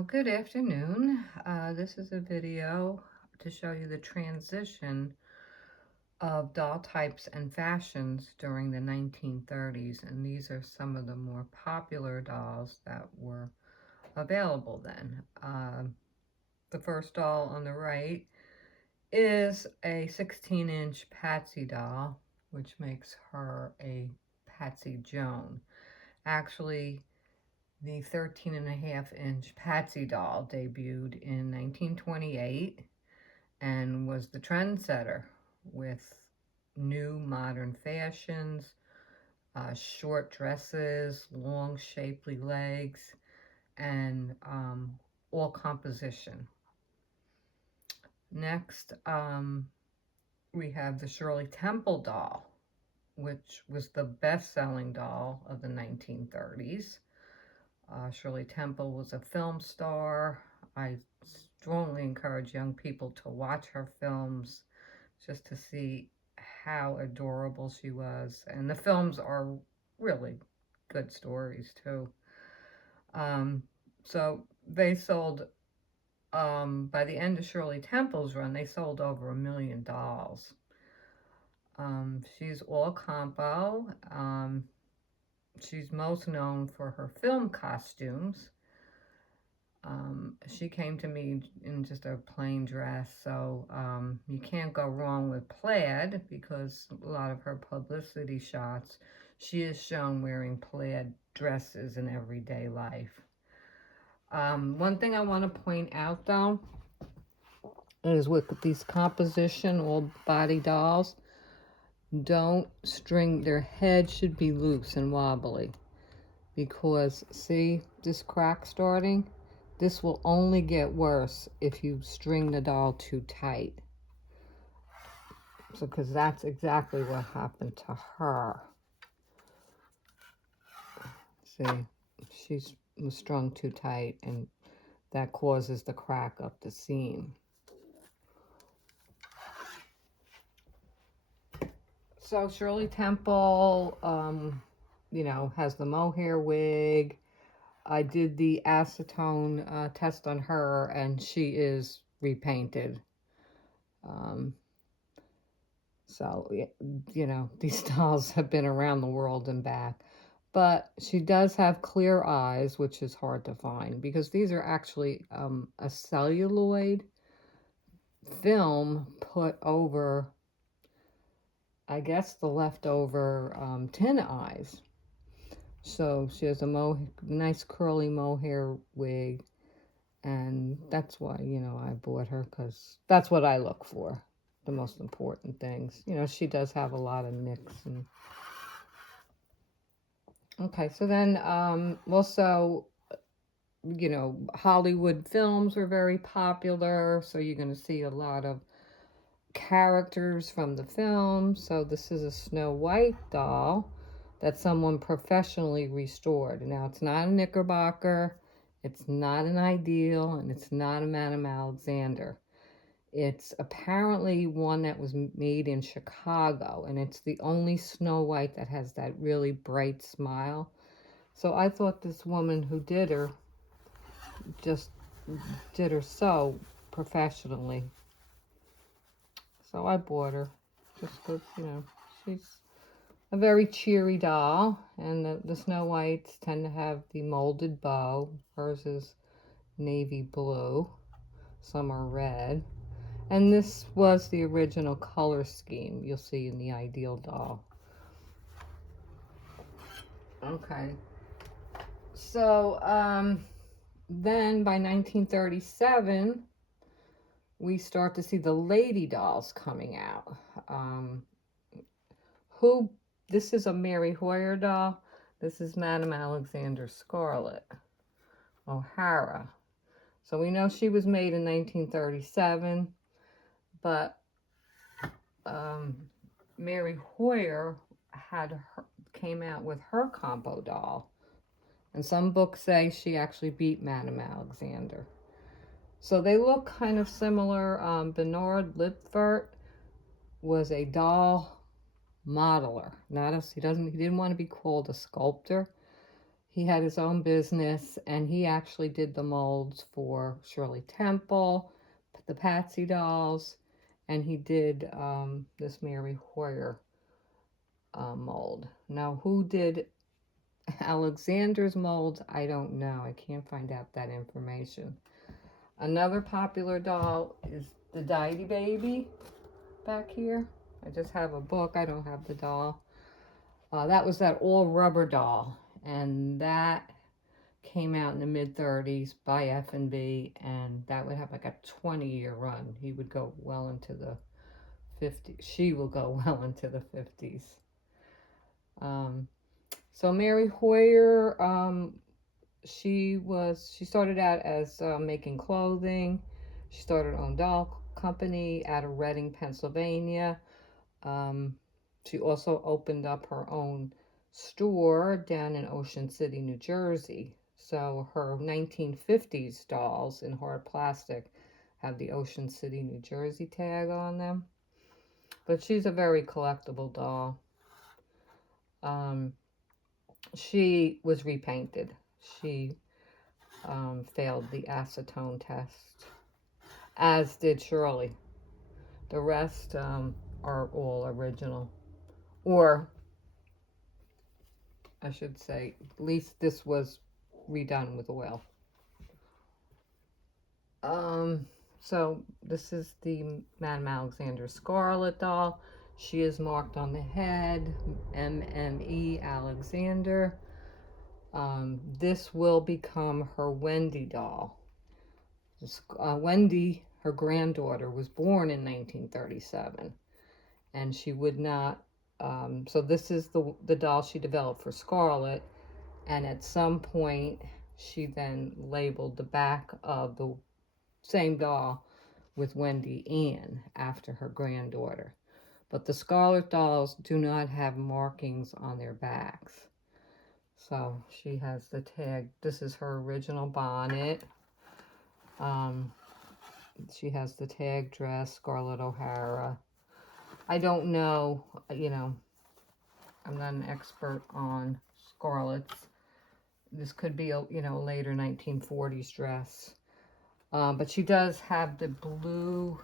Well, good afternoon. This is a video to show you the transition of doll types and fashions during the 1930s, and these are some of the more popular dolls that were available then. The first doll on the right is a 16-inch Patsy doll, which makes her a Patsy Joan. Actually, the 13.5-inch Patsy doll debuted in 1928 and was the trendsetter with new modern fashions, short dresses, long shapely legs, and all composition. Next, we have the Shirley Temple doll, which was the best-selling doll of the 1930s. Shirley Temple was a film star. I strongly encourage young people to watch her films just to see how adorable she was. And the films are really good stories too. So they sold, by the end of Shirley Temple's run, they sold over 1 million dolls. She's all compo. She's most known for her film costumes. She came to me in just a plain dress, so you can't go wrong with plaid because a lot of her publicity shots, she is shown wearing plaid dresses in everyday life. One thing I want to point out though is with these composition all body dolls, don't string, their head should be loose and wobbly because see this crack starting? This will only get worse if you string the doll too tight. So, because that's exactly what happened to her. See, she was strung too tight, and that causes the crack of the seam. So, Shirley Temple, you know, has the mohair wig. I did the acetone test on her, and she is repainted. So, you know, these dolls have been around the world and back. But she does have clear eyes, which is hard to find because these are actually a celluloid film put over, I guess, the leftover tin eyes. So she has a nice curly mohair wig, and that's why, you know, I bought her because that's what I look for, the most important things. You know, she does have a lot of nicks. And okay, so then also, you know, Hollywood films were very popular, so you're going to see a lot of characters from the film. So this is a Snow White doll that someone professionally restored. Now, it's not a Knickerbocker, it's not an Ideal, and it's not a Madame Alexander. It's apparently one that was made in Chicago, and it's the only Snow White that has that really bright smile. So I thought this woman who did her just did her so professionally. So I bought her just because, you know, she's a very cheery doll, and the Snow Whites tend to have the molded bow. Hers is navy blue. Some are red. And this was the original color scheme you'll see in the Ideal doll. Okay. So, then by 1937, we start to see the lady dolls coming out. This is a Mary Hoyer doll. This is Madame Alexander Scarlett O'Hara. So we know she was made in 1937, but Mary Hoyer came out with her compo doll. And some books say she actually beat Madame Alexander. So they look kind of similar. Bernard Lipfert was a doll modeler. He didn't want to be called a sculptor. He had his own business, and he actually did the molds for Shirley Temple, the Patsy dolls, and he did this Mary Hoyer mold. Now, who did Alexander's molds? I don't know. I can't find out that information. Another popular doll is the Deity Baby back here. I just have a book. I don't have the doll. That was that all rubber doll, and that came out in the mid-30s by F&B, and that would have like a 20-year run. He would go well into the 50s. She will go well into the 50s. So Mary Hoyer, she started out as making clothing. She started her own doll company out of Reading, Pennsylvania. She also opened up her own store down in Ocean City, New Jersey. So her 1950s dolls in hard plastic have the Ocean City, New Jersey tag on them. But she's a very collectible doll. She was repainted. She failed the acetone test, as did Shirley. The rest are all original. Or, I should say, at least this was redone with oil. So this is the Madame Alexander Scarlett doll. She is marked on the head, MME Alexander. This will become her Wendy doll. Wendy, her granddaughter, was born in 1937, and she would not. So this is the doll she developed for Scarlett, and at some point she then labeled the back of the same doll with Wendy Ann after her granddaughter. But the Scarlett dolls do not have markings on their backs. So she has the tag. This is her original bonnet. She has the tag dress, Scarlett O'Hara. I don't know, I'm not an expert on Scarlett's. This could be a, later 1940s dress. But she does have the blue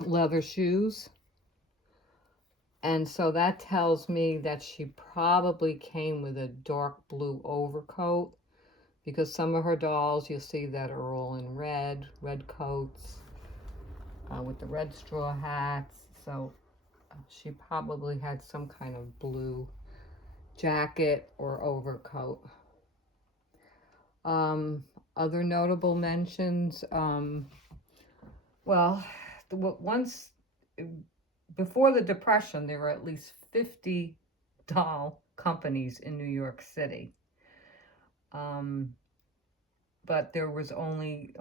leather shoes. And so that tells me that she probably came with a dark blue overcoat, because some of her dolls you'll see that are all in red coats with the red straw hats. So she probably had some kind of blue jacket or overcoat. Other notable mentions, well, once, before the Depression, there were at least 50 doll companies in New York City. But there was only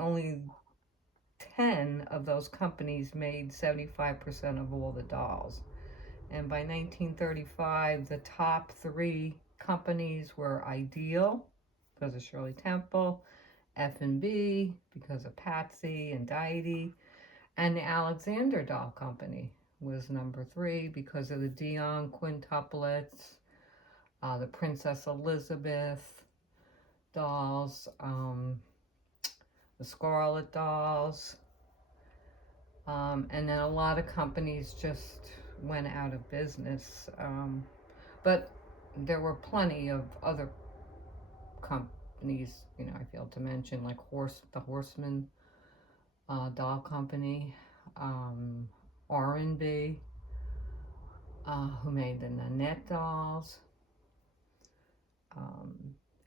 10 of those companies made 75% of all the dolls. And by 1935, the top 3 companies were Ideal, because of Shirley Temple, F&B, because of Patsy and Deity, and the Alexander Doll Company was number 3 because of the Dion quintuplets, the Princess Elizabeth dolls, the Scarlett dolls, and then a lot of companies just went out of business. But there were plenty of other companies, I failed to mention, like the Horseman Doll Company, R&B, who made the Nanette dolls,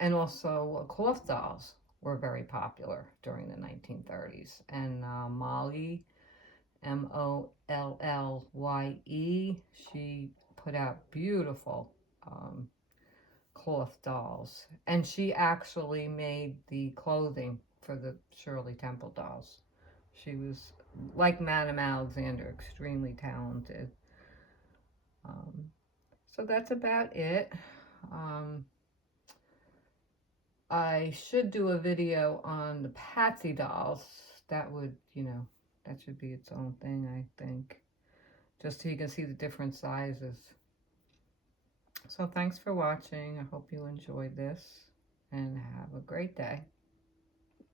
and also cloth dolls were very popular during the 1930s. And Molly, Mollye, she put out beautiful cloth dolls, and she actually made the clothing for the Shirley Temple dolls. She was, like Madame Alexander, extremely talented. So that's about it. I should do a video on the Patsy dolls. That would, that should be its own thing, I think. Just so you can see the different sizes. So thanks for watching. I hope you enjoyed this and have a great day.